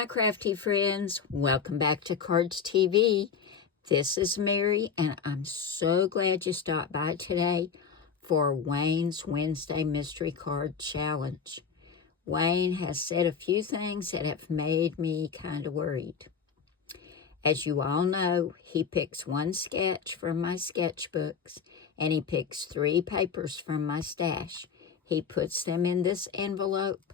my crafty friends, welcome back to Cardz TV. This is Mary, and I'm so glad you stopped by today for Wayne's Wednesday Mystery Card Challenge. Wayne has said a few things that have made me kind of worried. As you all know, he picks one sketch from my sketchbooks, and he picks 3 papers from my stash. He puts them in this envelope,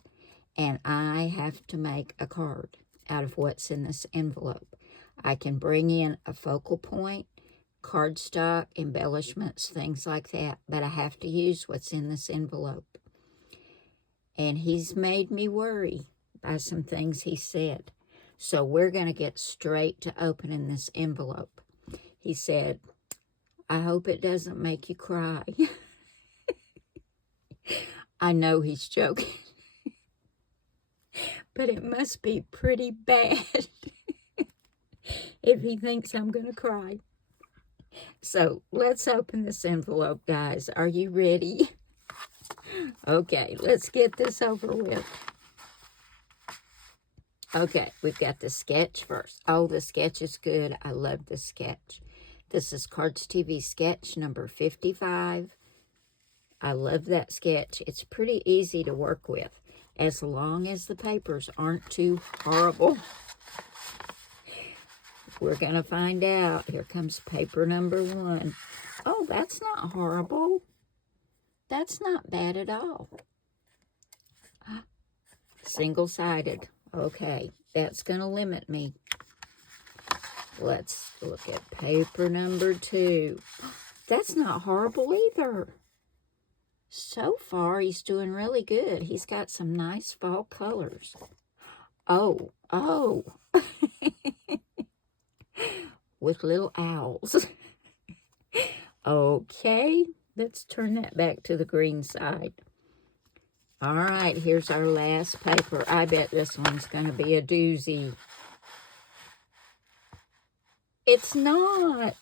and I have to make a card out of what's in this envelope. I can bring in a focal point, cardstock, embellishments, things like that, but I have to use what's in this envelope. And he's made me worry by some things he said. So we're going to get straight to opening this envelope. He said, I hope it doesn't make you cry. I know he's joking. But it must be pretty bad if he thinks I'm going to cry. So let's open this envelope, guys. Are you ready? Okay, let's get this over with. Okay, we've got the sketch first. Oh, the sketch is good. I love the sketch. This is Cardz TV sketch number 55. I love that sketch. It's pretty easy to work with, as long as the papers aren't too horrible. We're going to find out. Here comes paper number 1. Oh, that's not horrible. That's not bad at all. Single-sided. Okay, that's going to limit me. Let's look at paper number 2. That's not horrible either. So far, he's doing really good. He's got some nice fall colors. Oh. With little owls. Okay, let's turn that back to the green side. All right, here's our last paper. I bet this one's going to be a doozy. It's not.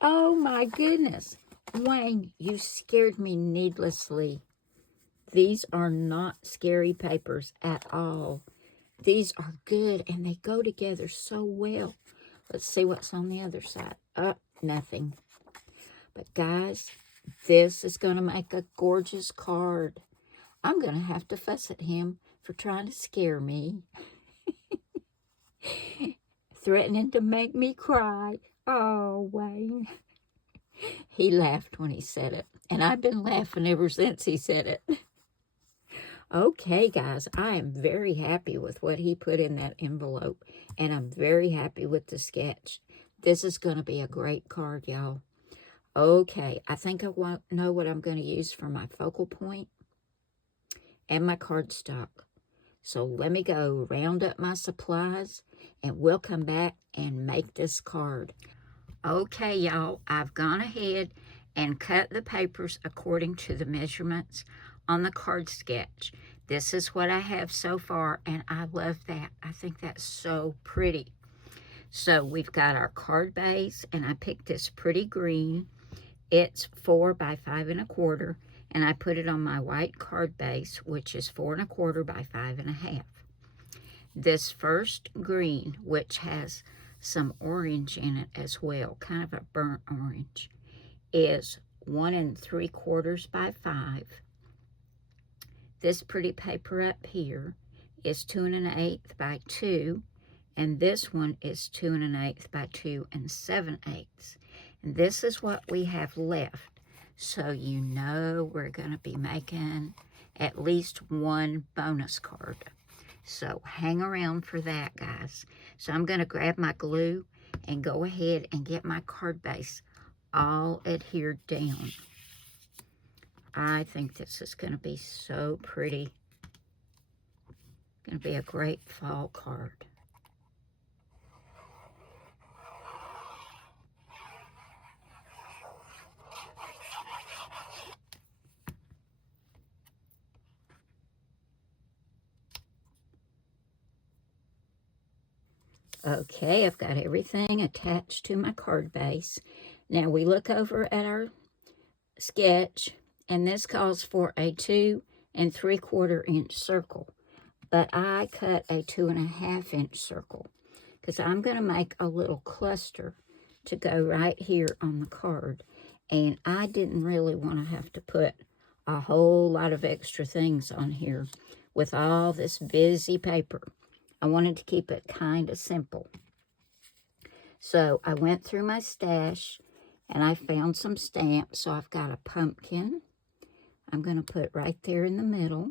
Oh, my goodness. Wayne, you scared me needlessly. These are not scary papers at all. These are good, and they go together so well. Let's see what's on the other side. Nothing. But, guys, this is going to make a gorgeous card. I'm going to have to fuss at him for trying to scare me. Threatening to make me cry. Oh, Wayne. He laughed when he said it, and I've been laughing ever since he said it. Okay, guys, I am very happy with what he put in that envelope, and I'm very happy with the sketch. This is going to be a great card, y'all. Okay, I think I know what I'm going to use for my focal point and my cardstock. So let me go round up my supplies, and we'll come back and make this card. Okay, y'all, I've gone ahead and cut the papers according to the measurements on the card sketch. This is what I have so far, and I love that. I think that's so pretty. So we've got our card base, and I picked this pretty green. It's 4 by 5 1/4, and I put it on my white card base, which is 4 1/4 by 5 1/2. This first green, which has some orange in it as well, kind of a burnt orange, is 1 3/4 by 5. This pretty paper up here is 2 1/8 by 2, and this one is 2 1/8 by 2 7/8. And this is what we have left. So you know we're going to be making at least one bonus card. So hang around for that, guys. So I'm going to grab my glue and go ahead and get my card base all adhered down. I think this is going to be so pretty. Going to be a great fall card. Okay, I've got everything attached to my card base. Now we look over at our sketch, and this calls for a 2 3/4 inch circle. but I cut a 2.5 inch circle because I'm going to make a little cluster to go right here on the card. And I didn't really want to have to put a whole lot of extra things on here with all this busy paper. I wanted to keep it kind of simple. So I went through my stash and I found some stamps. So I've got a pumpkin I'm going to put right there in the middle.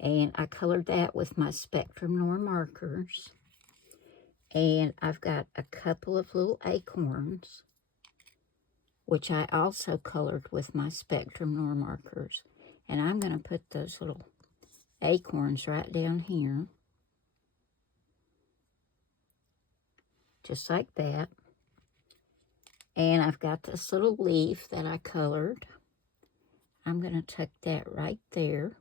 And I colored that with my Spectrum Noir markers. And I've got a couple of little acorns, which I also colored with my Spectrum Noir markers. And I'm going to put those little acorns right down here. Just like that. And I've got this little leaf that I colored. I'm going to tuck that right there.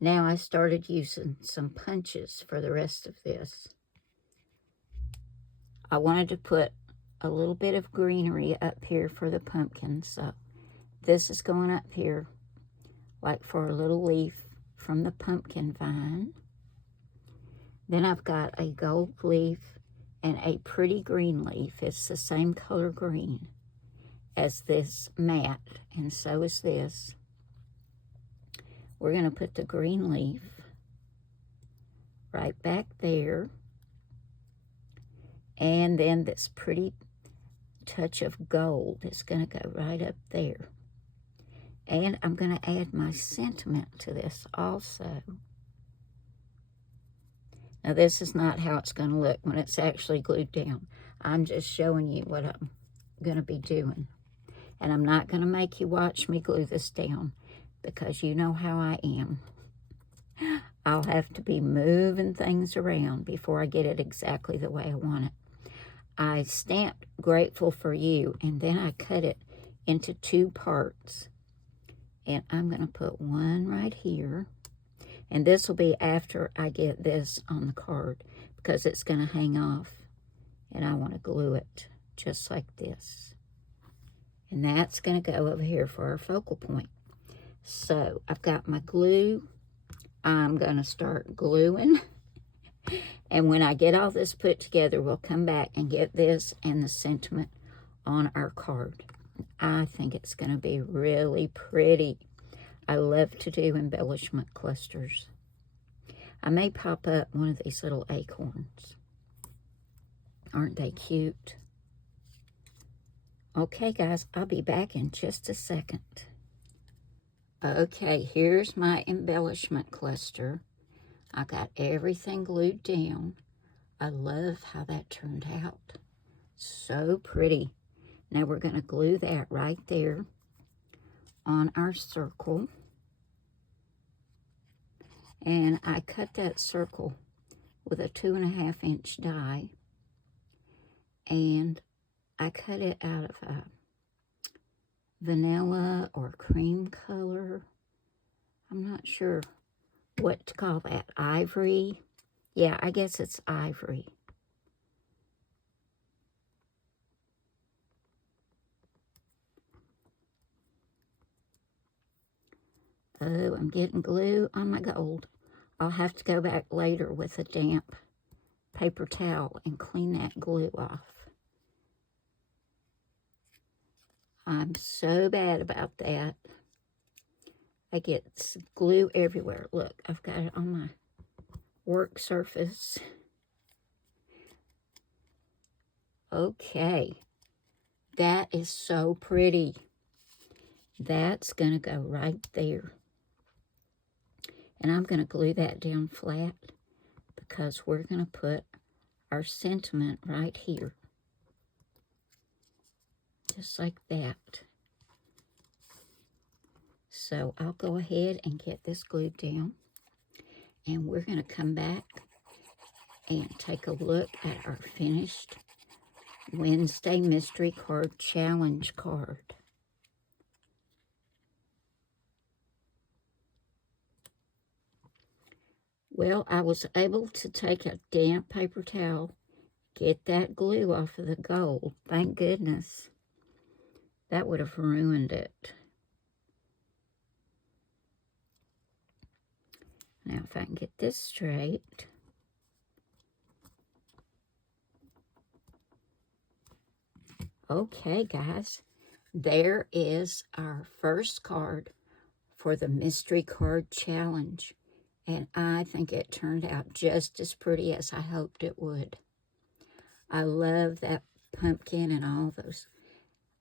Now I started using some punches for the rest of this. I wanted to put a little bit of greenery up here for the pumpkin, so this is going up here like for a little leaf from the pumpkin vine. Then I've got a gold leaf and a pretty green leaf. It's the same color green as this mat, and so is this. We're going to put the green leaf right back there. And then this pretty touch of gold is going to go right up there. And I'm going to add my sentiment to this also. Now this is not how it's going to look when it's actually glued down. I'm just showing you what I'm going to be doing. And I'm not going to make you watch me glue this down because you know how I am. I'll have to be moving things around before I get it exactly the way I want it. I stamped Grateful for You, and then I cut it into 2 parts. And I'm going to put one right here. And this will be after I get this on the card because it's going to hang off. And I want to glue it just like this. And that's going to go over here for our focal point. So I've got my glue. I'm going to start gluing. And when I get all this put together, we'll come back and get this and the sentiment on our card. I think it's going to be really pretty. I love to do embellishment clusters. I may pop up one of these little acorns. Aren't they cute? Okay, guys, I'll be back in just a second. Okay, here's my embellishment cluster. I got everything glued down. I love how that turned out. So pretty. Now we're going to glue that right there on our circle. And I cut that circle with a 2.5 inch die. And I cut it out of a vanilla or cream color. I'm not sure what to call that. Ivory. Yeah, I guess it's ivory. Oh, I'm getting glue on my gold. I'll have to go back later with a damp paper towel and clean that glue off. I'm so bad about that. I get glue everywhere. Look, I've got it on my work surface. Okay. That is so pretty. That's going to go right there. And I'm going to glue that down flat because we're going to put our sentiment right here. Just like that. So I'll go ahead and get this glued down. And we're going to come back and take a look at our finished Wednesday Mystery Card Challenge card. Well, I was able to take a damp paper towel, get that glue off of the gold. Thank goodness. That would have ruined it. Now if I can get this straight. Okay, guys, there is our first card for the Mystery Card Challenge. And I think it turned out just as pretty as I hoped it would. I love that pumpkin and all those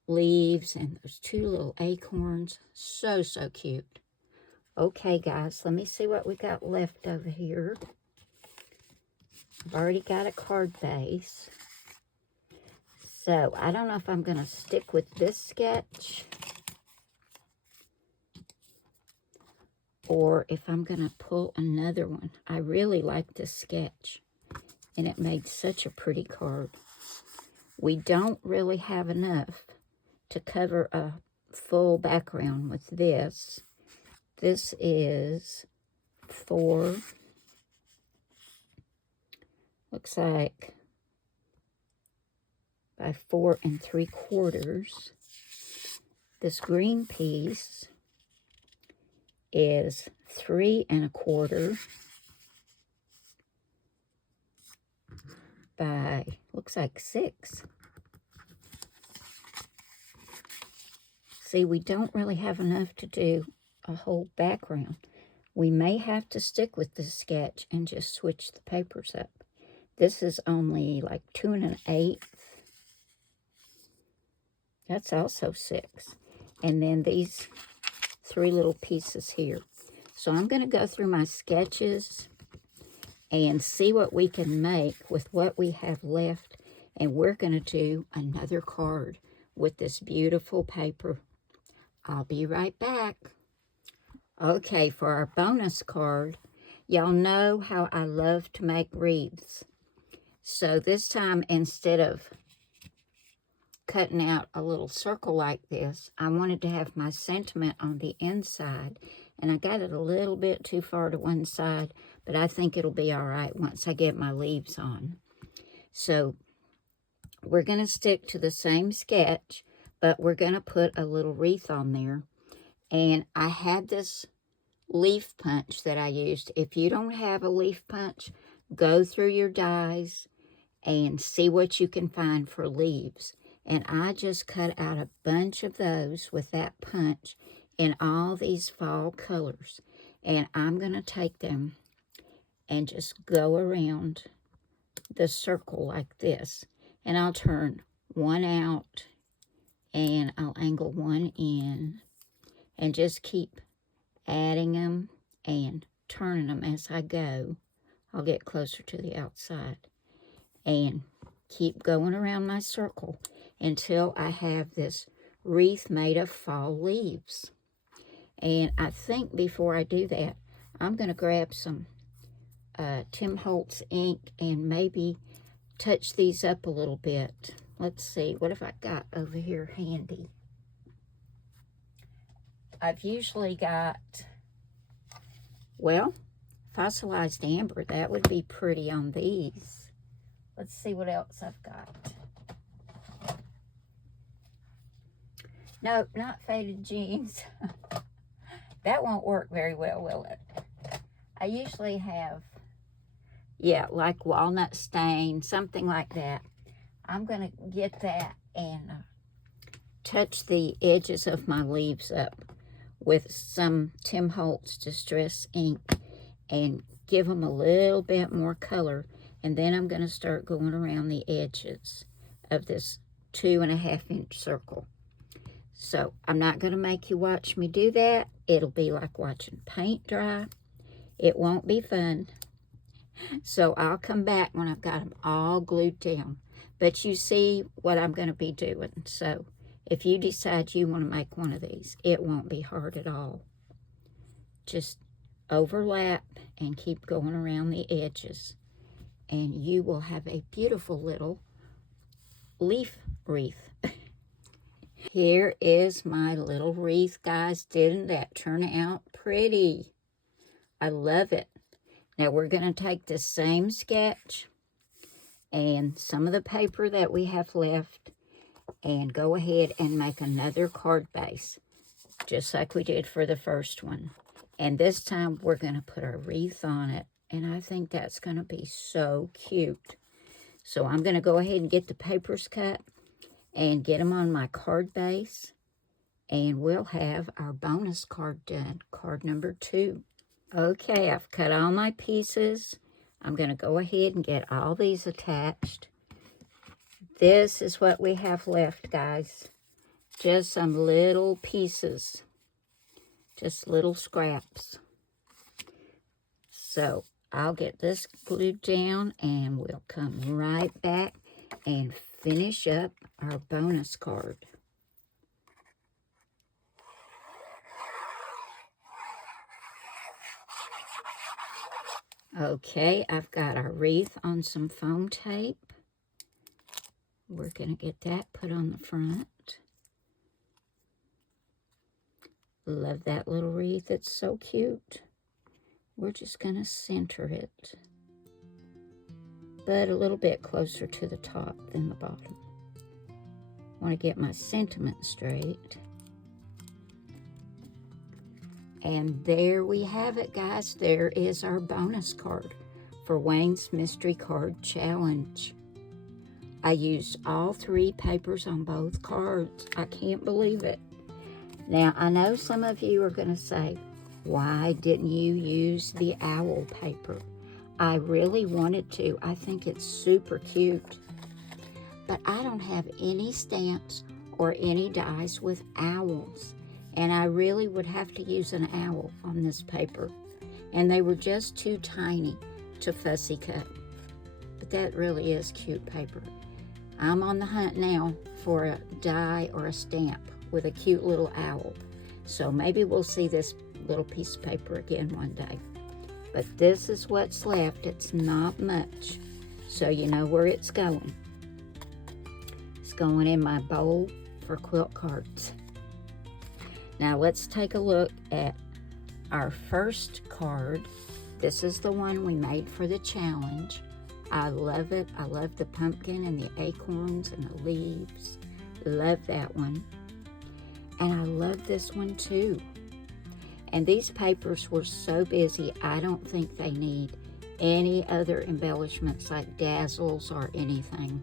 leaves and those two little acorns. So, so cute. Okay, guys, let me see what we got left over here. I've already got a card base. So, I don't know if I'm going to stick with this sketch or if I'm going to pull another one. I really like this sketch, and it made such a pretty card. We don't really have enough to cover a full background with this. This is 4, looks like, by 4 3/4. This green piece is 3 1/4 by, looks like 6. See, we don't really have enough to do a whole background. We may have to stick with this sketch and just switch the papers up. This is only like 2 1/8. That's also 6. And then these 3 little pieces here. So I'm going to go through my sketches and see what we can make with what we have left. And we're going to do another card with this beautiful paper. I'll be right back. Okay, for our bonus card, y'all know how I love to make wreaths. So this time, instead of cutting out a little circle like this, I wanted to have my sentiment on the inside, and I got it a little bit too far to one side, but I think it'll be all right once I get my leaves on. So we're going to stick to the same sketch, but we're going to put a little wreath on there. And I had this leaf punch that I used. If you don't have a leaf punch, go through your dies and see what you can find for leaves. And I just cut out a bunch of those with that punch in all these fall colors. And I'm going to take them and just go around the circle like this. And I'll turn one out and I'll angle one in and just keep adding them and turning them as I go. I'll get closer to the outside and keep going around my circle until I have this wreath made of fall leaves. And I think before I do that, I'm going to grab some Tim Holtz ink and maybe touch these up a little bit. Let's see, what have I got over here handy? I've usually got, well, fossilized amber. That would be pretty on these. Let's see what else I've got. No, not faded jeans. That won't work very well, will it? I usually have, yeah, like walnut stain, something like that. I'm going to get that and touch the edges of my leaves up with some Tim Holtz Distress ink and give them a little bit more color. And then I'm going to start going around the edges of this 2.5 inch circle. So I'm not going to make you watch me do that. It'll be like watching paint dry. It won't be fun. So I'll come back when I've got them all glued down. But you see what I'm going to be doing. So if you decide you want to make one of these, it won't be hard at all. Just overlap and keep going around the edges. And you will have a beautiful little leaf wreath. Here is my little wreath, guys. Didn't that turn out pretty? I love it. Now we're going to take the same sketch and some of the paper that we have left and go ahead and make another card base, just like we did for the first one. And this time we're going to put a wreath on it. And I think that's going to be so cute. So I'm going to go ahead and get the papers cut and get them on my card base. And we'll have our bonus card done, card number 2. Okay, I've cut all my pieces. I'm going to go ahead and get all these attached. This is what we have left, guys. Just some little pieces. Just little scraps. So I'll get this glued down and we'll come right back and finish up our bonus card. Okay, I've got our wreath on some foam tape. We're going to get that put on the front. Love that little wreath. It's so cute. We're just going to center it, but a little bit closer to the top than the bottom. Want to get my sentiment straight. And there we have it, guys. There is our bonus card for Wayne's Mystery Card Challenge. I used all 3 papers on both cards. I can't believe it. Now, I know some of you are going to say, why didn't you use the owl paper? I really wanted to. I think it's super cute. But I don't have any stamps or any dies with owls. And I really would have to use an owl on this paper. And they were just too tiny to fussy cut. But that really is cute paper. I'm on the hunt now for a die or a stamp with a cute little owl. So maybe we'll see this little piece of paper again one day. But this is what's left. It's not much. So you know where it's going. It's going in my bowl for quilt cards. Now let's take a look at our first card. This is the one we made for the challenge. I love it. I love the pumpkin and the acorns and the leaves. Love that one. And I love this one too. And these papers were so busy, I don't think they need any other embellishments like Dazzles or anything.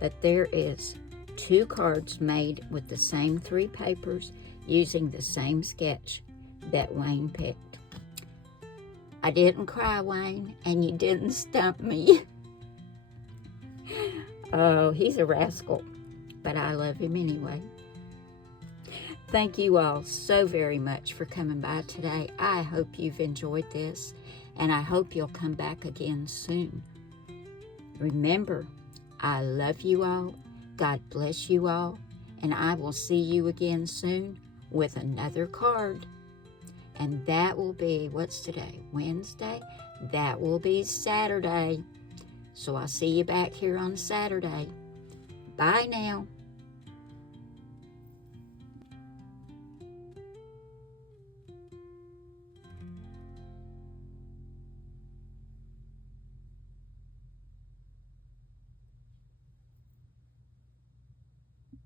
But there is 2 cards made with the same 3 papers using the same sketch that Wayne picked. I didn't cry, Wayne, and you didn't stump me. Oh, he's a rascal, but I love him anyway. Thank you all so very much for coming by today. I hope you've enjoyed this, and I hope you'll come back again soon. Remember, I love you all. God bless you all, and I will see you again soon with another card. And that will be, what's today? Wednesday? That will be Saturday. So I'll see you back here on Saturday. Bye now.